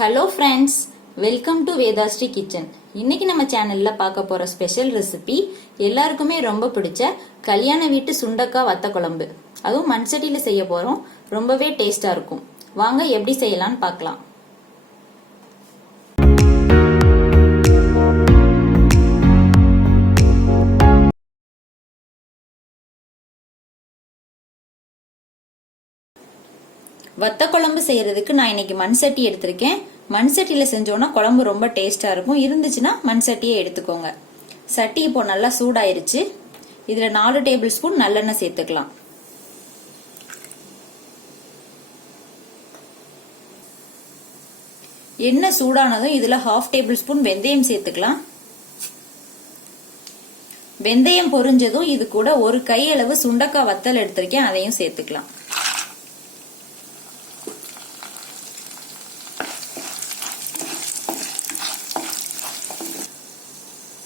Hello friends, welcome to Vethasri kitchen. இன்னைக்கு நம்ம சேனல்ல பார்க்க போற ஸ்பெஷல் ரெசிபி எல்லாருக்குமே ரொம்ப பிடிச்ச கல்யாண வீட்டு சுண்டக்காய் வத்த குழம்பு. அதுவும் மண் சட்டியில செய்ய போறோம். ரொம்பவே டேஸ்டா இருக்கும். வாங்க எப்படி செய்யலாம்னு பார்க்கலாம். வத்த குழம்பு செய்யறதுக்கு நான் இன்னைக்கு மண் சட்டி எடுத்திருக்கேன். மண் சட்டியில செஞ்சோம்னா குழம்பு ரொம்ப டேஸ்டா இருக்கும். இருந்துச்சுன்னா மண் சட்டியே எடுத்துக்கோங்க. சட்டி இப்போ நல்லா சூடாயிருச்சு. இதுல 4 டேபிள் ஸ்பூன் நல்லெண்ணெய் சேர்த்துக்கலாம். எண்ணெய் சூடானதும் இதுல 1/2 டேபிள் ஸ்பூன் வெந்தயம் சேர்த்துக்கலாம். வெந்தயம் பொரிஞ்சதும் இது கூட ஒரு கையளவு சுண்டக்காய் வத்தல் எடுத்திருக்கேன், அதையும் சேர்த்துக்கலாம்.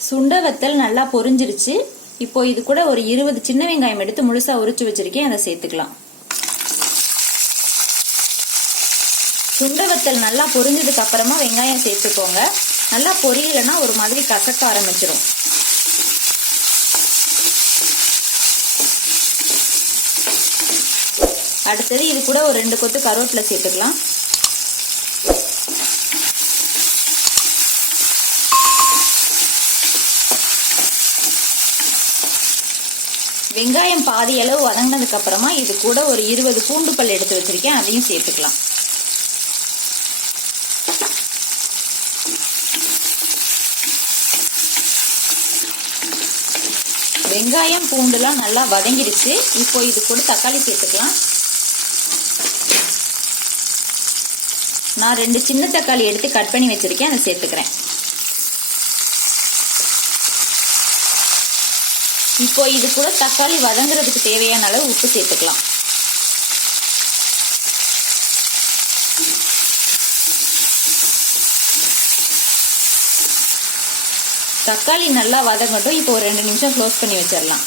சுண்ட வத்தல் நல்லா பொரிஞ்சிருச்சு. இப்போ இது கூட ஒரு 20 சின்ன வெங்காயம் எடுத்து முழுசா உரிச்சு வச்சிருக்கேன், அதை சேர்த்துக்கலாம். சுண்ட வத்தல் நல்லா பொரிஞ்சதுக்கு அப்புறமா வெங்காயம் சேர்த்துக்கோங்க. நல்லா பொரியலைன்னா ஒரு மாதிரி கசக்க ஆரம்பிச்சிடும். அடுத்தது இது கூட ஒரு 2 கொத்து கருவேப்பிலை சேர்த்துக்கலாம். வெங்காயம் பாதி அளவு வதங்கினதுக்கு அப்புறமா இது கூட ஒரு 20 பூண்டு பல் எடுத்து வச்சிருக்கேன், அதையும் சேர்த்துக்கலாம். வெங்காயம் பூண்டுலாம் நல்லா வதங்கிடுச்சு. இப்போ இது கூட தக்காளி சேர்த்துக்கலாம். நான் 2 சின்ன தக்காளி எடுத்து கட் பண்ணி வச்சிருக்கேன், அதை சேர்த்துக்கிறேன். இப்போ இது கூட தக்காளி வதங்குறதுக்கு தேவையான அளவு உப்பு சேர்த்துக்கலாம். தக்காளி நல்லா வதங்கட்டும். இப்போ ஒரு 2 நிமிஷம் க்ளோஸ் பண்ணி வச்சிடலாம்.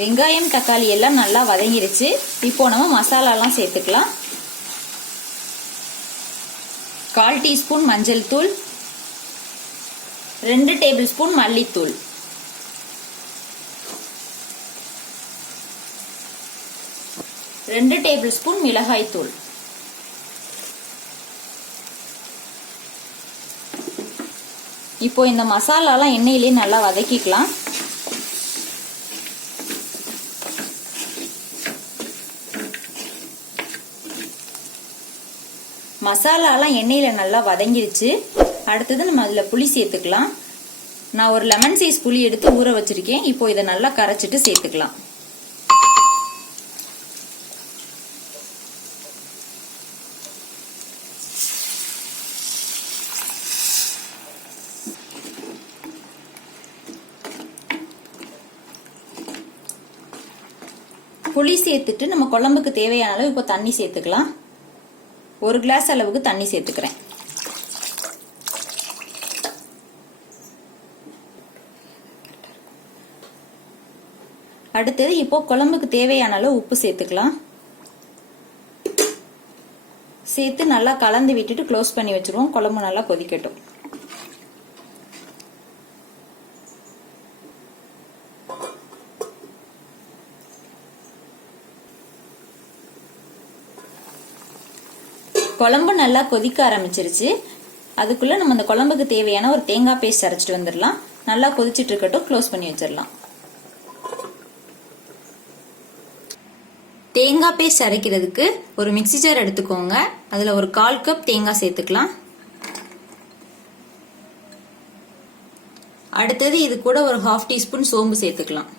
வெங்காயம் தக்காளி எல்லாம் நல்லா வதங்கிருச்சு. இப்போ நம்ம மசாலாலாம் சேர்த்துக்கலாம். 1/4 டீஸ்பூன் மஞ்சள் தூள், 2 டேபிள் ஸ்பூன் மல்லித்தூள், 2 டேபிள் ஸ்பூன் மிளகாய் தூள். இப்போ இந்த மசாலாலாம் எண்ணெயிலே நல்லா வதக்கிக்கலாம். மசாலாலாம் எண்ணெயில நல்லா வதங்கிருச்சு. அடுத்தது நம்ம அதுல புளி சேர்த்துக்கலாம். நான் ஒரு லெமன் சைஸ் புளி எடுத்து ஊற வச்சிருக்கேன். இப்போ இதை நல்லா கரைச்சிட்டு சேர்த்துக்கலாம். புளி சேர்த்துட்டு நம்ம குழம்புக்கு தேவையான அளவு இப்போ தண்ணி சேர்த்துக்கலாம். 1 கிளாஸ் அளவுக்கு தண்ணி சேர்த்துக்கிறேன். அடுத்தது இப்போ குழம்புக்கு தேவையான அளவு உப்பு சேர்த்துக்கலாம். சேர்த்து நல்லா கலந்து விட்டுட்டு க்ளோஸ் பண்ணி வச்சிருவோம். குழம்பு நல்லா கொதிக்கட்டும். குழம்பு நல்லா கொதிக்க ஆரம்பிச்சிருச்சு. அதுக்குள்ள நம்ம அந்த குழம்புக்கு தேவையான ஒரு தேங்காய் பேஸ்ட் அரைச்சிட்டு வந்துடலாம். நல்லா கொதிச்சிட்டு இருக்கட்டும், க்ளோஸ் பண்ணி வச்சிடலாம். தேங்காய் பேஸ்ட் அரைக்கிறதுக்கு ஒரு மிக்ஸி ஜார் எடுத்துக்கோங்க. அதுல ஒரு 1/4 கப் தேங்காய் சேர்த்துக்கலாம். அடுத்தது இது கூட ஒரு 1/2 டீஸ்பூன் சோம்பு சேர்த்துக்கலாம்.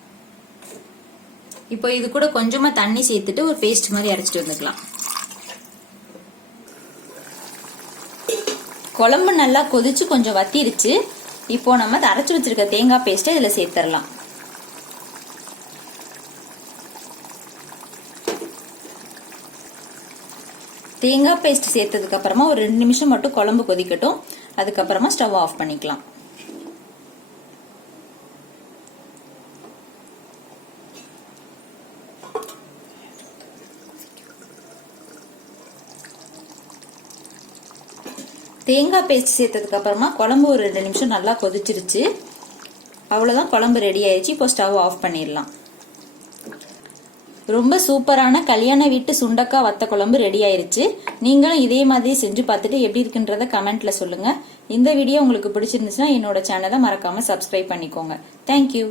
இப்போ இது கூட கொஞ்சமா தண்ணி சேர்த்துட்டு ஒரு பேஸ்ட் மாதிரி அரைச்சிட்டு வந்துக்கலாம். குழம்பு நல்லா கொதிச்சு கொஞ்சம் வத்திருச்சு. இப்போ நம்ம அரைச்சு வச்சிருக்க தேங்காய் பேஸ்ட்டை இதுல சேர்த்துடலாம். தேங்காய் பேஸ்ட் சேர்த்ததுக்கு அப்புறமா ஒரு 2 நிமிஷம் மட்டும் குழம்பு கொதிக்கட்டும். அதுக்கப்புறமா ஸ்டவ் ஆஃப் பண்ணிக்கலாம். தேங்காய் பேஸ்ட் சேர்த்ததுக்கு அப்புறமா குழம்பு ஒரு 2 நிமிஷம் நல்லா கொதிச்சிருச்சு. அவ்வளவுதான், குழம்பு ரெடி ஆயிடுச்சு. இப்போ ஸ்டவ் ஆஃப் பண்ணிடலாம். ரொம்ப சூப்பரான கல்யாண வீட்டு சுண்டக்காய் வத்த குழம்பு ரெடி ஆயிருச்சு. நீங்களும் இதே மாதிரி செஞ்சு பார்த்துட்டு எப்படி இருக்குன்றத கமெண்ட்ல சொல்லுங்க. இந்த வீடியோ உங்களுக்கு பிடிச்சிருந்துச்சுன்னா என்னோட சேனலை மறக்காம சப்ஸ்கிரைப் பண்ணிக்கோங்க. தேங்க்யூ.